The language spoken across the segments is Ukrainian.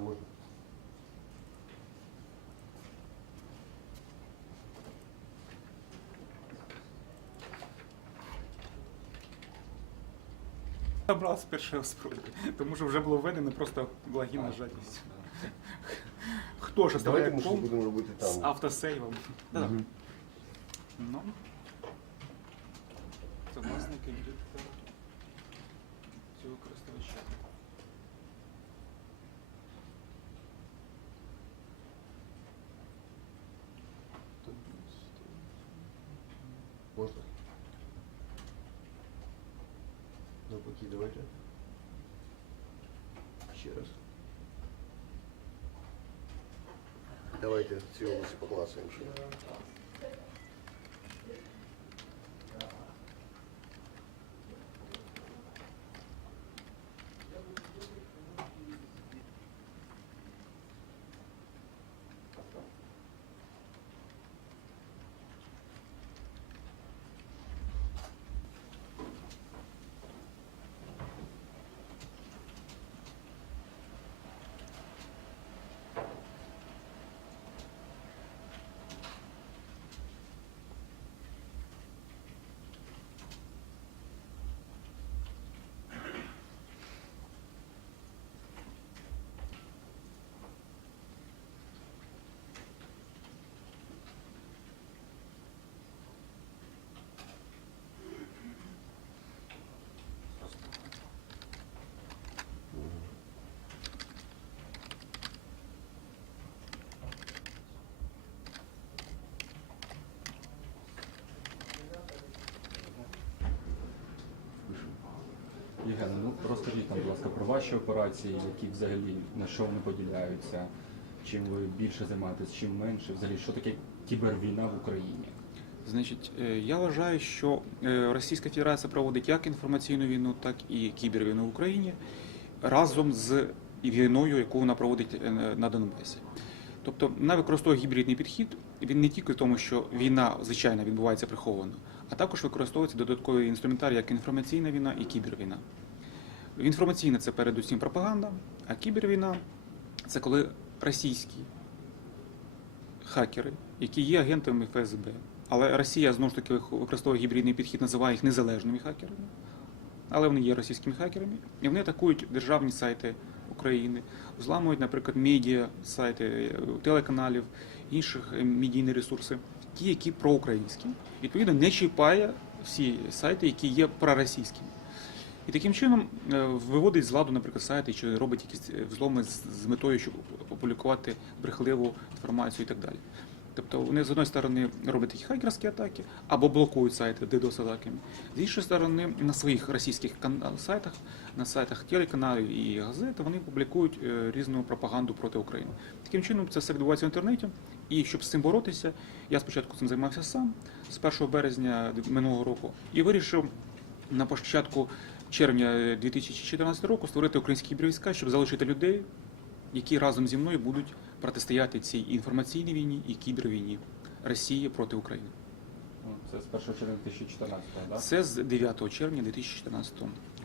можно. Набрав з першої спроби, тому що вже було введено просто благі нажатість. Хто ж Давайте оставляє ми щось ком будемо робити з там. автосейвом? Да. Мгм. Ну. Власник індиктор цього користувача. Можно? Навпаки, давайте. Ще раз. Давайте в цій області поклацаємо ще. Євген, ну розкажіть нам, будь ласка, про ваші операції, які взагалі на що вони поділяються, чим ви більше займаєтесь, чим менше, взагалі, що таке кібервійна в Україні? Значить, е, я вважаю, що е, Російська Федерація проводить як інформаційну війну, так і кібервійну в Україні разом з війною, яку вона проводить е, на Донбасі. Тобто вона використовує гібридний підхід. Він не тільки в тому, що війна звичайно відбувається приховано, а також використовується додатковий інструментарій, як інформаційна війна і кібервійна. Інформаційна це передусім пропаганда, а кібервійна це коли російські хакери, які є агентами ФСБ. Але Росія знову ж таки використовує гібридний підхід, називає їх незалежними хакерами. Але вони є російськими хакерами, і вони атакують державні сайти України, взламують, наприклад, медіа, сайти е, телеканалів, інших е, медійні ресурси, ті, які проукраїнські. Відповідно, не чіпає всі сайти, які є проросійськими. І таким чином е, виводить з ладу, наприклад, сайти, чи робить якісь е, взломи з, метою, щоб опублікувати брехливу інформацію і так далі. Тобто вони з одної сторони роблять такі хакерські атаки або блокують сайти DDoS атаками. З іншої сторони, на своїх російських сайтах, на сайтах телеканалів і газет вони публікують е, різну пропаганду проти України. Таким чином це все відбувається в інтернеті. І щоб з цим боротися, я спочатку цим займався сам з 1 березня минулого року і вирішив на початку червня 2014 року створити українські кібервійська, щоб залучити людей, які разом зі мною будуть протистояти цій інформаційній війні і кібервійні Росії проти України. Ну, Це з 1 червня 2014 так? Це з 9 червня 2014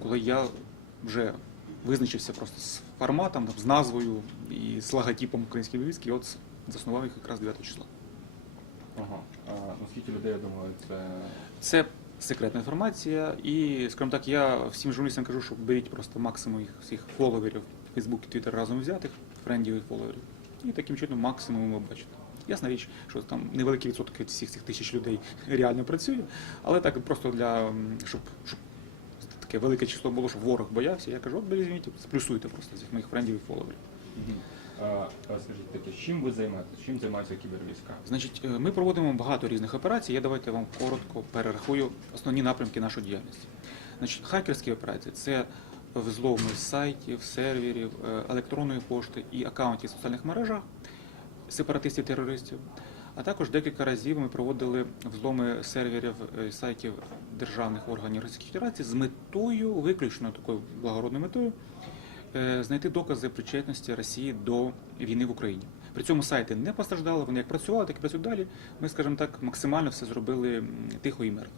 коли я вже визначився просто з форматом, з назвою і з логотипом українських військ, і от заснував їх якраз 9 числа. Ага. А, ну, скільки людей, я думаю, це Це секретна інформація, і, скажімо так, я всім журналістам кажу, що беріть просто максимум їх всіх фоловерів Facebook і Twitter разом взятих, френдів і фоловерів. І таким чином максимум ви бачите. Ясна річ, що там невеликий відсоток від всіх цих тисяч людей реально працює, але так просто для щоб, щоб таке велике число було, щоб ворог боявся, я кажу, от візьміть, сплюсуйте просто їх моїх френдів і фоловерів. Скажіть таке, чим ви займаєтесь? Чим займаються кібервійська? Значить, е, ми проводимо багато різних операцій. Я давайте вам коротко перерахую основні напрямки нашої діяльності. Значить, хакерські операції це взломи сайтів, серверів, е, електронної пошти і акаунтів в соціальних мережах сепаратистів-терористів. А також декілька разів ми проводили взломи серверів е, сайтів державних органів Російської Федерації з метою, виключно такою благородною метою, знайти докази причетності Росії до війни в Україні. При цьому сайти не постраждали, вони як працювали, так і працюють далі. Ми, скажімо так, максимально все зробили тихо і мирно.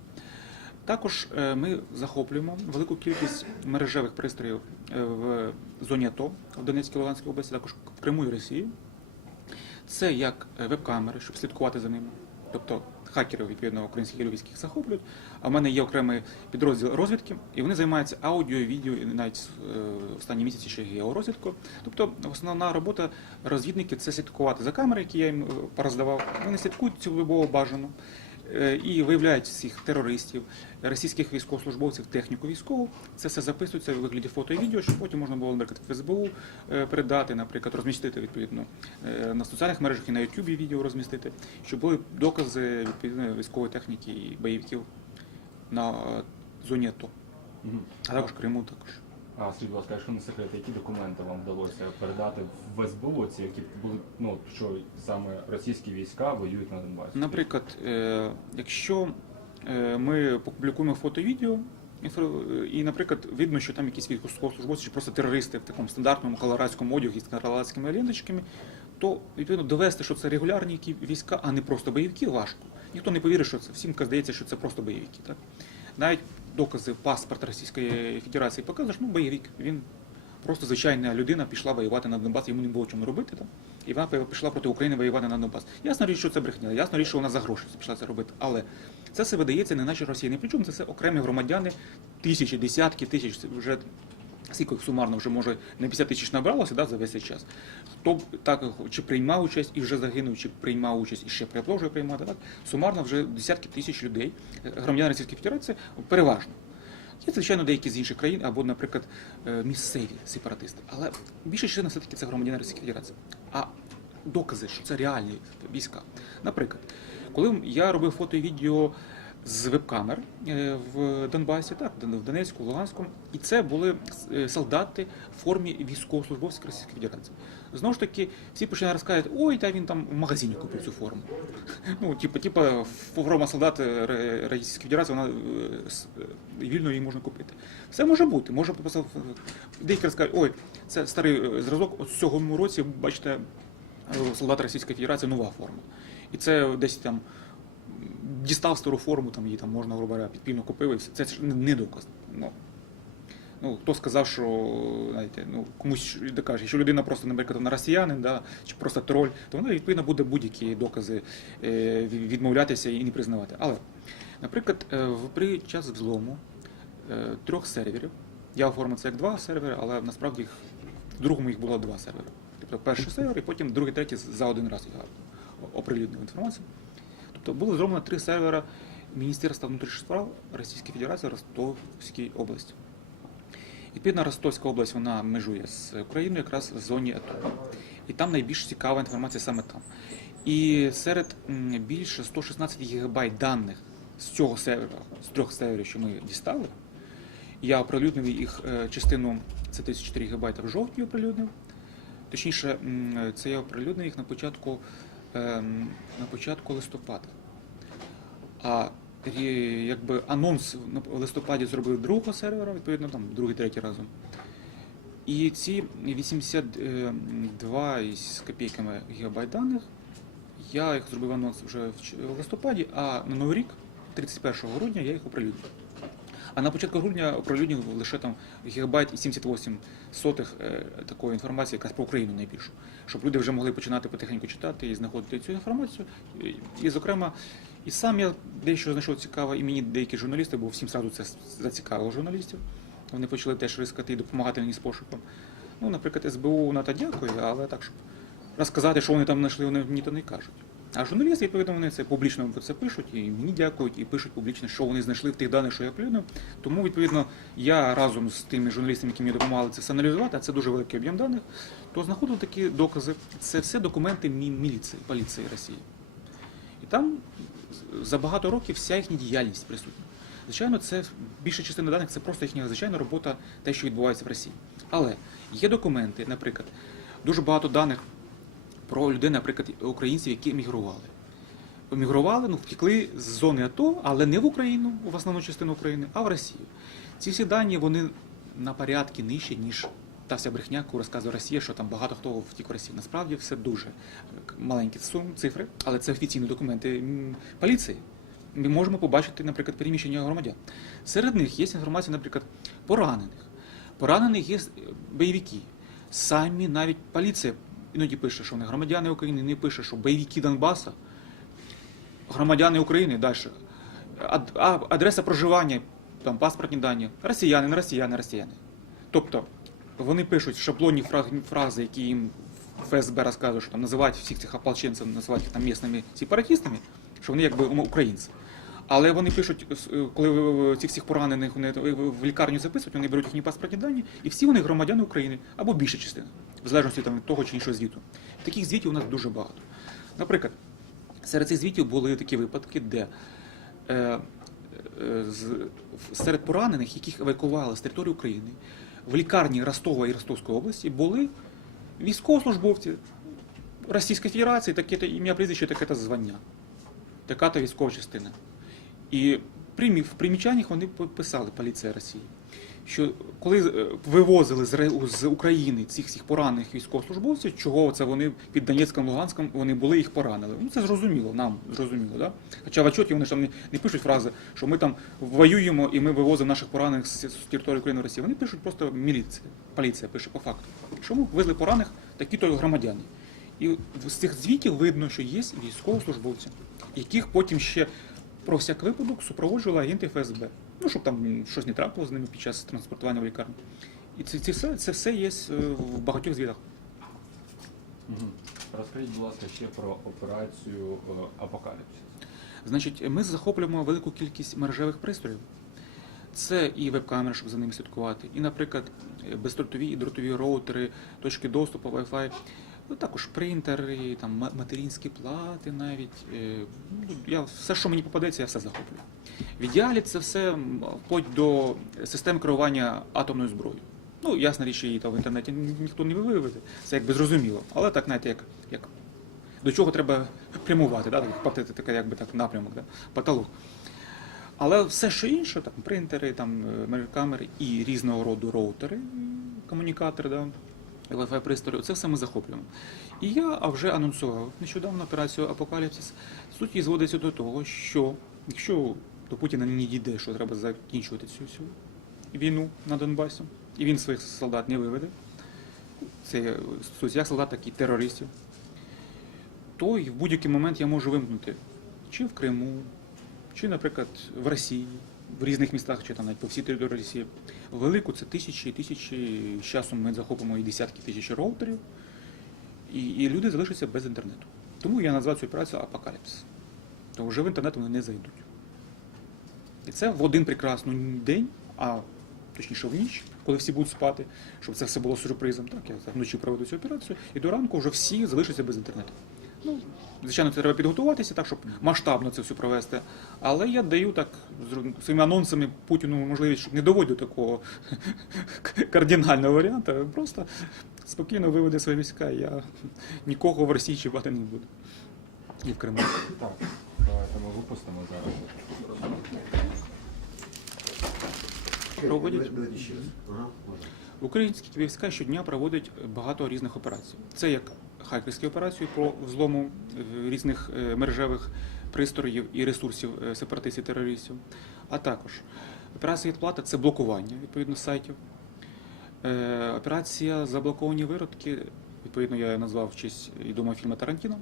Також е, ми захоплюємо велику кількість мережевих пристроїв е, в зоні АТО в Донецькій Луганській області, також в Криму і Росії. Це як е, веб-камери, щоб слідкувати за ними. Тобто хакерів, відповідно, українських і львівських захоплюють. А в мене є окремий підрозділ розвідки, і вони займаються аудіо, відео, і навіть е, останні місяці ще георозвідку. Тобто основна робота розвідників це слідкувати за камери, які я їм е, пороздавав. Вони слідкують цю бажано і виявляють всіх терористів, російських військовослужбовців, техніку військову. Це все записується у вигляді фото і відео, щоб потім можна було, наприклад, в СБУ е, передати, наприклад, розмістити відповідно е, на соціальних мережах і на Ютубі відео розмістити, щоб були докази відповідно військової техніки і бойовиків на е, зоні АТО, а також Криму також. А скажіть, будь ласка, якщо не секрет, які документи вам вдалося передати в СБУ, ці, які були, ну, що саме російські війська воюють на Донбасі? Наприклад, е, якщо е, ми публікуємо фото і наприклад, видно, що там якісь військовослужбовці чи просто терористи в такому стандартному колорадському одягу з колорадськими ленточками, то відповідно довести, що це регулярні війська, а не просто бойовики, важко. Ніхто не повірить, що це всім здається, що це просто бойовики. Так? Навіть докази паспорт Російської Федерації показує, що ну, бойовик. Він просто звичайна людина пішла воювати на Донбас, йому не було чому робити там. І вона пішла проти України воювати на Донбас. Ясно річ, що це брехня, ясно річ, що вона за гроші пішла це робити. Але це все видається не наче Росія. Не причому це все окремі громадяни, тисячі, десятки тисяч, вже скільки їх сумарно вже може не 50 тисяч набралося да, за весь цей час. Хто так чи приймав участь і вже загинув, чи приймав участь і ще продовжує приймати, так сумарно вже десятки тисяч людей, е, громадян Російської Федерації, переважно. Є, звичайно, деякі з інших країн або, наприклад, е, місцеві сепаратисти. Але більша частина все-таки це громадяни Російської Федерації. А докази, що це реальні війська. Наприклад, коли я робив фото і відео з веб-камер е, в Донбасі, так, в Донецьку, Луганську, і це були е, солдати в формі військовослужбовців Російської Федерації. Знову ж таки, всі починають розказувати, ой, та він там в магазині купив цю форму. Ну, типу, типу, форма солдата Російської Федерації, вона е, е, вільно її можна купити. Все може бути. Може просто е, деякі розкажуть, ой, це старий е, зразок, от в цьому році, бачите, е, солдат Російської Федерації нова форма. І це десь там дістав стару форму, там її там можна, грубо говоря, підпільно купив, і все. Це ж не- доказ. Ну, Ну, хто сказав, що знаєте, ну, комусь докаже, якщо людина просто, наприклад, вона росіянин, да, чи просто троль, то вона відповідно буде будь-які докази е, відмовлятися і не признавати. Але, наприклад, е, в- при час взлому е, трьох серверів, я оформив це як два сервери, але насправді їх, в другому їх було два сервери. Тобто перший сервер і потім другий, третій за один раз я оприлюднив інформацію. Тобто було зроблено три сервера Міністерства внутрішніх справ Російської Федерації Ростовській області. Відповідно, Ростовська область вона межує з Україною якраз в зоні АТО. І там найбільш цікава інформація саме там. І серед більше 116 гігабайт даних з цього сервера, з трьох серверів, що ми дістали, я оприлюднив їх е, частину, це 34 гігабайта в жовтні оприлюднив. Точніше, це я оприлюднив їх на початку, на початку листопада. А якби анонс в листопаді зробив другого сервера, відповідно, там другий, третій разом. І ці 82 із копійками гігабайт даних, я їх зробив анонс вже в листопаді, а на Новий рік, 31 грудня, я їх оприлюднив. А на початку грудня оприлюднив лише там гігабайт і 78 сотих е, такої інформації, якраз про Україну найбільшу, щоб люди вже могли починати потихеньку читати і знаходити цю інформацію. І, зокрема, і сам я дещо знайшов цікаве, і мені деякі журналісти, бо всім сразу це зацікавило журналістів. Вони почали теж рискати і допомагати мені з пошуком. Ну, наприклад, СБУ на то дякую, але так, щоб розказати, що вони там знайшли, вони мені то не кажуть. А журналісти, відповідно, вони це публічно про це пишуть, і мені дякують, і пишуть публічно, що вони знайшли в тих даних, що я оприлюднив. Тому, відповідно, я разом з тими журналістами, які мені допомагали це все аналізувати, а це дуже великий об'єм даних, то знаходив такі докази. Це все документи мі- міліції, поліції Росії. І там за багато років вся їхня діяльність присутня. Звичайно, це більша частина даних це просто їхня звичайна робота, те, що відбувається в Росії. Але є документи, наприклад, дуже багато даних про людей, наприклад, українців, які емігрували. Емігрували, ну, втекли з зони АТО, але не в Україну, в основну частину України, а в Росію. Ці всі дані вони на порядки нижче, ніж та вся брехня, яку розказує Росія, що там багато хто втік в Росію. Насправді все дуже маленькі сум, цифри, але це офіційні документи поліції. ми можемо побачити, наприклад, переміщення громадян. Серед них є інформація, наприклад, поранених. Поранених є бойовики. Самі навіть поліція іноді пише, що вони громадяни України, не пише, що бойовики Донбаса, громадяни України далі. Адреса проживання, там паспортні дані, росіяни, не росіяни, росіяни. Тобто вони пишуть шаблонні фрази, які їм ФСБ розказує, що там називають всіх цих ополченців, називають їх там місними сепаратистами, що вони якби українці. Але вони пишуть, е, коли цих всіх поранених вони в лікарню записують, вони беруть їхні паспортні дані, і всі вони громадяни України або більша частина, в залежності там, від того чи іншого звіту. Таких звітів у нас дуже багато. Наприклад, серед цих звітів були такі випадки, де е, е, серед поранених, яких евакували з території України, в лікарні Ростова і Ростовської області були військовослужбовці Російської Федерації, таке-то ім'я, прізвище, таке-то звання, така-то військова частина. І в примічаннях вони писали поліція Росії, що коли е, вивозили з, України цих всіх поранених військовослужбовців, чого це вони під Донецьком, Луганськом вони були їх поранили. Ну це зрозуміло, нам зрозуміло, да? Хоча в отчеті вони ж там не, не пишуть фрази, що ми там воюємо і ми вивозимо наших поранених з, з території України в Росії. Вони пишуть просто міліція, поліція пише по факту. Що ми везли поранених такі-то громадяни. І з цих звітів видно, що є військовослужбовці, яких потім ще про всяк випадок супроводжували агенти ФСБ. Ну, щоб там щось не трапило з ними під час транспортування в лікарню. І це, це, все, це все є е, в багатьох звітах. Мгм. Розкажіть, будь ласка, ще про операцію е, Апокаліпсис. Значить, ми захоплюємо велику кількість мережевих пристроїв. Це і веб-камери, щоб за ними слідкувати, і, наприклад, бездротові і дротові роутери, точки доступу, Wi-Fi, ну, також принтери, там, материнські плати навіть. Е, ну, Я, все, що мені попадеться, я все захоплюю. В ідеалі це все вплоть до систем керування атомною зброєю. Ну, ясна річ, її там в інтернеті ніхто не виведе, це якби зрозуміло. Але так, знаєте, як, як до чого треба прямувати, да? так, таке якби так напрямок, да? потолок. Але все, що інше, там принтери, там е, камери і різного роду роутери, комунікатори, да, Wi-Fi пристрої, це все ми захоплюємо. І я вже анонсував нещодавно операцію Апокаліпсис. Суть її зводиться до того, що якщо до Путіна не дійде, що треба закінчувати цю всю війну на Донбасі, і він своїх солдат не виведе, це стосується як солдат, так і терористів, то в будь-який момент я можу вимкнути чи в Криму, чи, наприклад, в Росії, в різних містах, чи там навіть по всій території Росії. Велику це тисячі і тисячі. З часом ми захопимо і десятки тисяч роутерів, і, і люди залишаться без інтернету. Тому я назвав цю операцію Апокаліпсис. То вже в інтернет вони не зайдуть. І це в один прекрасний день, а точніше в ніч, коли всі будуть спати, щоб це все було сюрпризом. Так, я вночі проведу цю операцію, і до ранку вже всі залишаться без інтернету. Звичайно, це треба підготуватися так, щоб масштабно це все провести. Але я даю так своїми анонсами Путіну можливість, щоб не доводити до такого кардинального варіанту. Просто спокійно виведе свої війська. Я нікого в Росії чіпати не буду. І в Криму. Так, давайте ми випустимо зараз. Проводять. Українські війська щодня проводять багато різних операцій. Це як хакерські операції по взлому е, різних е, мережевих пристроїв і ресурсів е, сепаратистів терористів, а також операція відплата це блокування відповідно сайтів. Операція заблоковані виродки, відповідно, я назвав в честь відомого фільму Тарантіно.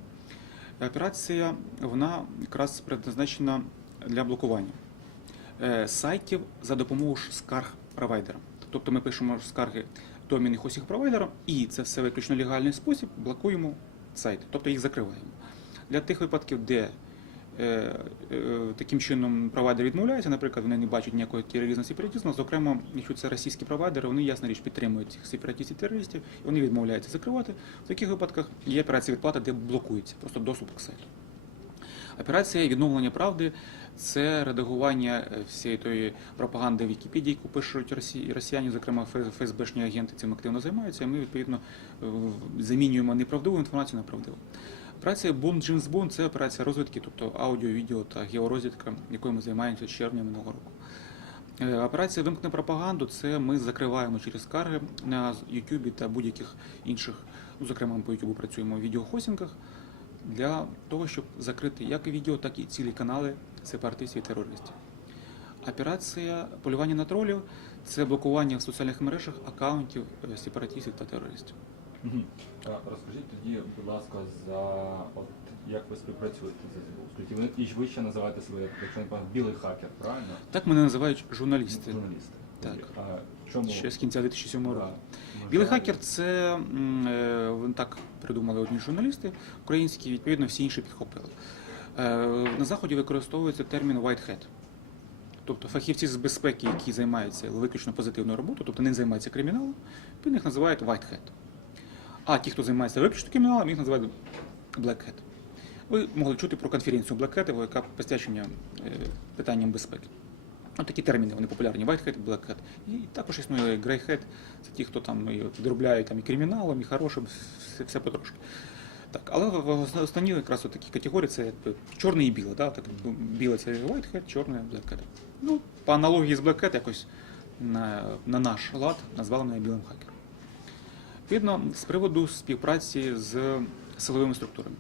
Операція вона якраз предназначена для блокування сайтів за допомогою скарг провайдера. Тобто ми пишемо скарги домінних усіх провайдерам, і це все виключно легальний спосіб, блокуємо сайти, тобто їх закриваємо. Для тих випадків, де е, е, таким чином провайдер відмовляється, наприклад, вони не бачать ніякого тероризму сепаратизму, зокрема, якщо це російські провайдери, вони ясна річ підтримують цих сепаратистів терористів, і вони відмовляються закривати. В таких випадках є операція відплата, де блокується просто доступ к сайту. Операція відновлення правди це редагування е, всієї тої пропаганди Вікіпедії, яку пишуть росі- росіяни, зокрема ФСБшні агенти цим активно займаються. І ми відповідно е, замінюємо неправдиву інформацію на правдиву. Операція Бон Джимс Бон це операція розвідки, тобто аудіо, відео та георозвідка, якою ми займаємося з червня минулого року. Е, Операція Вимкне пропаганду це ми закриваємо через скарги на YouTube та будь-яких інших, ну, зокрема, по YouTube працюємо в відеохостингах для того, щоб закрити як відео, так і цілі канали сепаратистів і терористів. Операція полювання на тролів це блокування в соціальних мережах акаунтів е, сепаратистів та терористів. Розкажіть тоді, будь ласка, за от як ви співпрацюєте з СБУ? Скажіть, ви ще називаєте себе, якщо не пам'ятаю, білий хакер, правильно? Так мене називають журналісти Журналісти. Так. А чому? ще з кінця 2007 року. Да. Білий хакер це м, е, так придумали одні журналісти українські, відповідно, всі інші підхопили. Е, На заході використовується термін white hat. Тобто фахівці з безпеки, які займаються виключно позитивною роботою, тобто не займаються криміналом, він їх називають white hat. А ті, хто займається виключно криміналом, їх називають black hat. Ви могли чути про конференцію Black Hat, яка присвячена е, питанням безпеки. Ось такі терміни, вони популярні White Hat, Black Hat. І також існує Grey Hat, це ті, хто там і підробляють там, і криміналом, і хорошим, все, все потрошки. Так, але основні якраз такі категорії це якби чорне і біле. Да? Так, ну, біле це White Hat, чорне Black Hat. Ну, по аналогії з Black Hat якось на, на наш лад назвали мене білим хакером. Відповідно, з приводу співпраці з силовими структурами.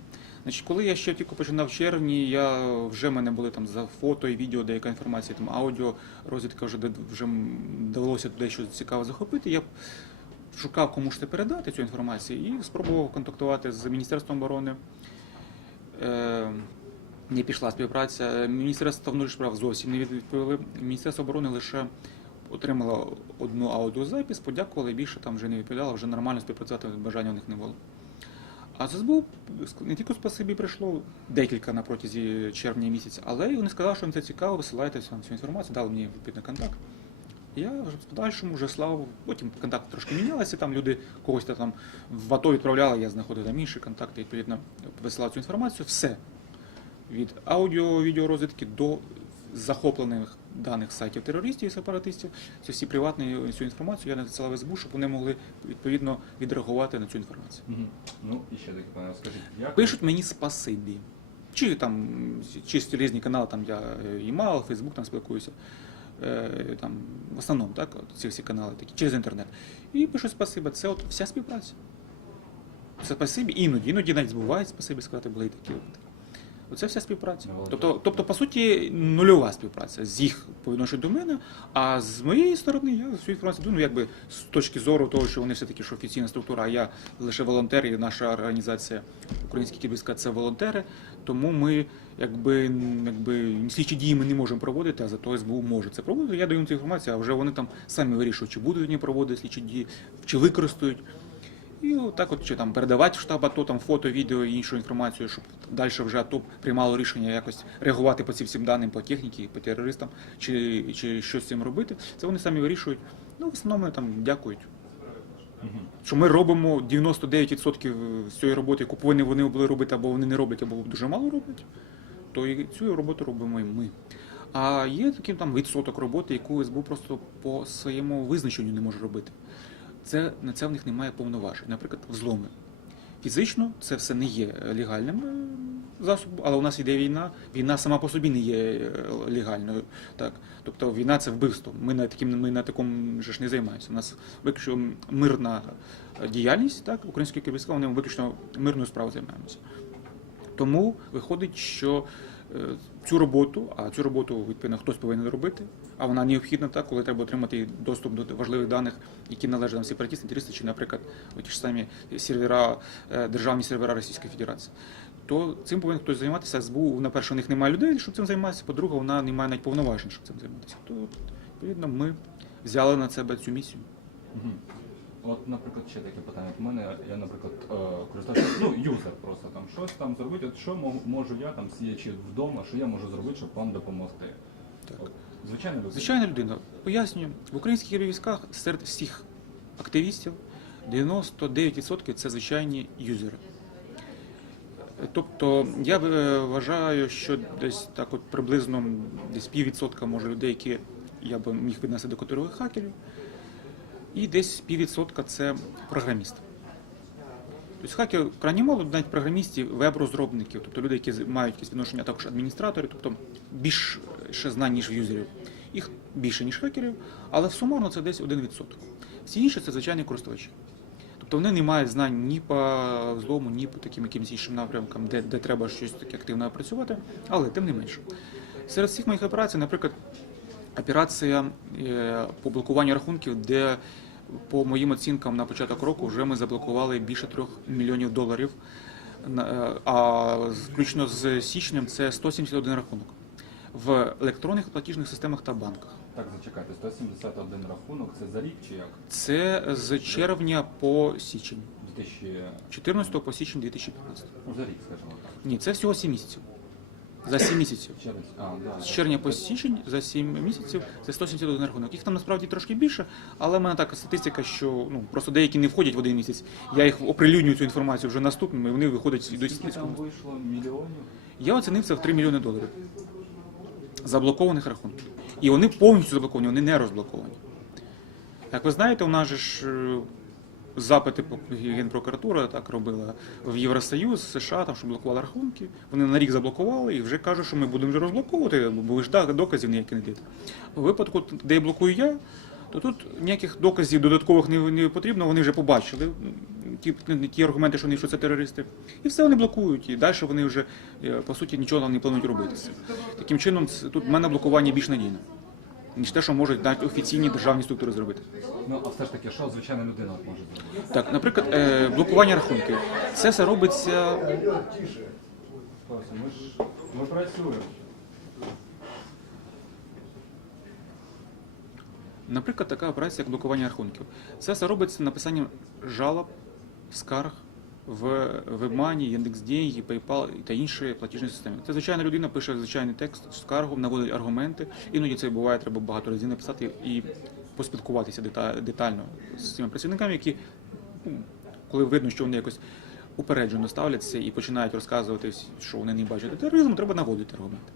Значить, коли я ще тільки починав в червні, я вже в мене були там за фото і відео, деяка інформація, там аудіо, розвідка вже вже довелося туди щось цікаве захопити. Я шукав кому ж це передати цю інформацію і спробував контактувати з Міністерством оборони. Е, не пішла співпраця. Міністерство внутрішніх справ зовсім не відповіли. Міністерство оборони лише отримало одну аудіозапис, подякували, більше там вже не відповідало, вже нормально співпрацювати бажання у них не було. А з СБУ не тільки спасибі прийшло декілька на протязі червня місяця, але й вони сказали, що їм це цікаво, висилайте нам цю інформацію, дали мені відповідний контакт. Я вже в подальшому вже слав, потім контакти трошки мінялися, там люди когось там в АТО відправляли, я знаходив там інші контакти, відповідно висилав цю інформацію. Все. Від аудіо, відеорозвідки до захоплених даних сайтів терористів і сепаратистів. Це всі приватні цю інформацію я надсилав в СБУ, щоб вони могли відповідно відреагувати на цю інформацію. Мгм. Ну і ще таке питання. Скажіть, як Пишуть мені спасибі. Чи там чисті різні канали, там я е, імейл, Фейсбук там спілкуюся. Е, Там, в основному, так, от ці всі канали такі, через інтернет. І пишуть спасибі. Це от вся співпраця. Це спасибі, іноді, іноді навіть збувають спасибі сказати, були такі. Оце вся співпраця. Тобто, тобто, по суті, нульова співпраця з їх по відношенню до мене, а з моєї сторони я всю інформацію ну, якби з точки зору того, що вони все-таки ж офіційна структура, а я лише волонтер, і наша організація Українські кіберська це волонтери. Тому ми якби, якби слідчі дії ми не можемо проводити, а зато СБУ може це проводити. Я даю їм цю інформацію, а вже вони там самі вирішують, чи будуть вони проводити слідчі дії, чи використають. І так от чи там передавати в штаб АТО там фото, відео і іншу інформацію, щоб далі вже АТО приймало рішення якось реагувати по цим всім даним по техніці, по терористам, чи, чи щось з цим робити. Це вони самі вирішують. Ну, в основному там дякують. Що ми робимо 99% з цієї роботи, яку повинні вони були робити, або вони не роблять, або дуже мало роблять, то і цю роботу робимо і ми. А є такий там відсоток роботи, яку СБУ просто по своєму визначенню не може робити. Це на це в них немає повноважень. Наприклад, взломи. Фізично це все не є легальним е, засобом, але у нас йде війна. Війна сама по собі не є е, легальною. Так. Тобто війна це вбивство. Ми на таким ми на такому ж не займаємося. У нас виключно мирна діяльність, так, української кіберська, вони виключно мирною справою займаємося. Тому виходить, що е, цю роботу, а цю роботу відповідно хтось повинен робити, а вона необхідна так, коли треба отримати доступ до важливих даних, які належать нам сепаратистам, терористам, чи, наприклад, ті ж самі сервера, е, державні сервера Російської Федерації. То цим повинен хтось займатися. СБУ, на перше, у них немає людей, щоб цим займатися. По-друге, вона не має навіть повноважень, щоб цим займатися. То відповідно ми взяли на себе цю місію. От, наприклад, ще таке питання. От У мене, я, наприклад, е, користуюся, ну, юзер просто там щось там зробити. От що можу я там, сидячи вдома, що я можу зробити, щоб вам допомогти? Так. От, звичайно, людина. Звичайна людина. Пояснюю, в українських військах серед всіх активістів 99% це звичайні юзери. Тобто я е, вважаю, що десь так от приблизно десь піввідсотка може людей, які я б міг віднести до категорії хакерів, і десь піввідсотка це програмісти. Тобто хакерів крайні мало, навіть програмістів, веб-розробників, тобто люди, які мають якісь відношення, а також адміністратори, тобто більше знань, ніж юзерів. Їх більше, ніж хакерів, але сумарно це десь 1%. Всі інші це звичайні користувачі. Тобто вони не мають знань ні по злому, ні по таким якимось іншим напрямкам, де, де треба щось таке активно працювати, але тим не менше. Серед всіх моїх операцій, наприклад, операція е, по блокуванню рахунків, де по моїм оцінкам на початок року вже ми заблокували більше трьох мільйонів доларів. Е, А включно з січнем це 171 рахунок в електронних платіжних системах та банках. Так, зачекайте, 171 рахунок, це за рік чи як? Це з червня по січень, 2000... 14 по січень 2015. Ну, за рік, скажімо так. Ні, це всього 7 місяців. За 7 місяців. З червня по січень за 7 місяців це 171 рахунок. Їх там насправді трошки більше, але в мене така статистика, що ну просто деякі не входять в один місяць. Я їх оприлюднюю цю інформацію вже наступними, і вони виходять йдуть Скільки там вийшло мільйонів? Я оцінив це в 3 мільйони доларів заблокованих рахунків. І вони повністю заблоковані, вони не розблоковані. Як ви знаєте, у нас же ж е, запити по Генпрокуратура так робила в Євросоюз, США, там, що блокували рахунки. Вони на рік заблокували і вже кажуть, що ми будемо вже розблоковувати, бо ви ж доказів ніяких не даєте. У випадку, де блокую я, то тут ніяких доказів додаткових не, потрібно, вони вже побачили ті, ті аргументи, що вони що це терористи. І все вони блокують. І далі вони вже, е, по суті, нічого не планують робити. Таким чином, тут в мене блокування більш надійне, ніж те, що можуть навіть офіційні державні структури зробити. Ну, а все ж таки, що звичайна людина може зробити? Так, наприклад, е, блокування рахунків. Це все робиться. Ми ж ми працюємо. Наприклад, така операція, як блокування рахунків. Це все робиться написанням жалоб, скарг в WebMoney, Яндекс.Деньги, PayPal та інші платіжні системи. Це звичайна людина пише звичайний текст, скаргу, наводить аргументи. Іноді це буває, треба багато разів написати і поспілкуватися детально з цими працівниками, які, ну, коли видно, що вони якось упереджено ставляться і починають розказувати, що вони не бачать тероризму, треба наводити аргументи.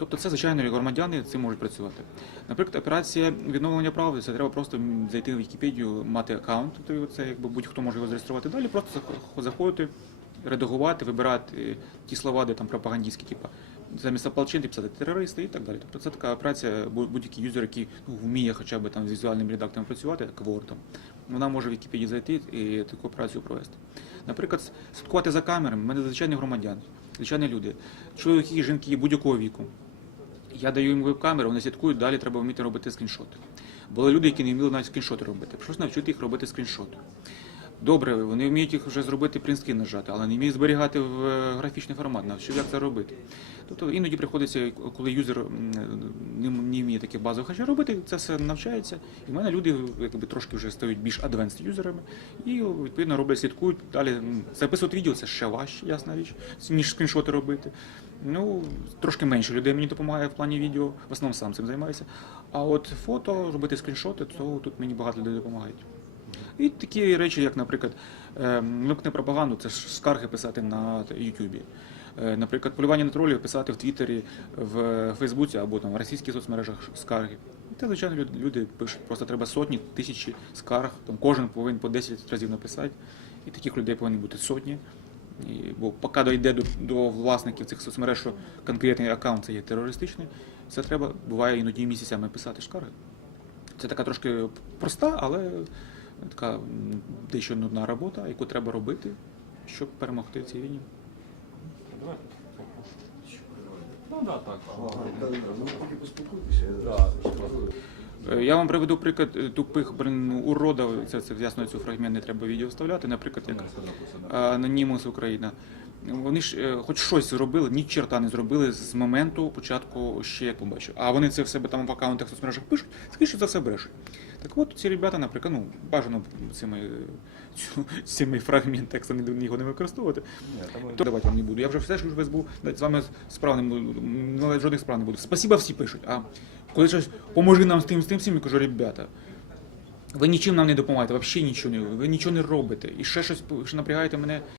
Тобто це звичайно громадяни цим можуть працювати. Наприклад, операція відновлення прав, це треба просто зайти в Вікіпедію, мати аккаунт, то це якби будь-хто може його зареєструвати. Далі просто зах- заходити, редагувати, вибирати ті слова, де там пропагандистські, типу замість ополченців писати терористи і так далі. Тобто це така операція, бу- будь-який юзер, який ну, вміє хоча б там з візуальним редактором працювати, як Word, вона може в Вікіпедії зайти і таку операцію провести. Наприклад, слідкувати за камерами, в мене звичайні громадяни, звичайні люди, чоловіки, жінки будь-якого віку. Я даю їм веб-камеру, вони слідкують, далі треба вміти робити скріншоти. Були люди, які не вміли навіть скріншоти робити. Прийшлося навчити їх робити скріншоти. Добре, вони вміють їх вже зробити принтскрін нажати, але не вміють зберігати в е, графічний формат, навчив, як це робити. Тобто іноді приходиться, коли юзер не, вміє таких базових речей робити, це все навчається. І в мене люди якби, трошки вже стають більш адвенст юзерами і відповідно роблять, слідкують. Далі записувати відео це ще важче, ясна річ, ніж скріншоти робити. Ну, трошки менше людей мені допомагає в плані відео, в основному сам цим займаюся. А от фото, робити скріншоти, то тут мені багато людей допомагають. І такі речі, як, наприклад, ну, не пропаганду, це ж скарги писати на Ютубі. Е, Наприклад, полювання на тролів писати в Твіттері, в Фейсбуці або там в російських соцмережах скарги. Це, звичайно, люди, пишуть. Просто треба сотні, тисячі скарг, там кожен повинен по 10 разів написати. І таких людей повинні бути сотні. І, бо поки дійде до, до власників цих соцмереж, що конкретний аккаунт це є терористичний, це треба, буває іноді місяцями писати скарги. Це така трошки проста, але така дещо нудна робота, яку треба робити, щоб перемогти в цій війні. Ну да, так. Ну, поки поспілкуйтеся. Да. Е, Я вам приведу приклад е, тупих блин, уродів, Це, це ясно, цю фрагмент не треба відео вставляти. Наприклад, як Анонімус Україна. Вони ж е, хоч щось зробили, ні черта не зробили з моменту початку ще як побачив. А вони це в себе там в аккаунтах в соцмережах пишуть, що за все брешуть. Так от ці ребята, наприклад, ну бажано цими, цю- цими фрагмент тексту не- його не використовувати. Там То давати вам не буду. Я вже все ж вже був з вами справ не буду, ну, жодних справ не буду. Спасіба всі пишуть. А коли щось поможи нам з тим, з тим, тим, я кажу, ребята. Ви нічим нам не допомагаєте, взагалі нічого не ви нічого не робите. І ще щось ще напрягаєте мене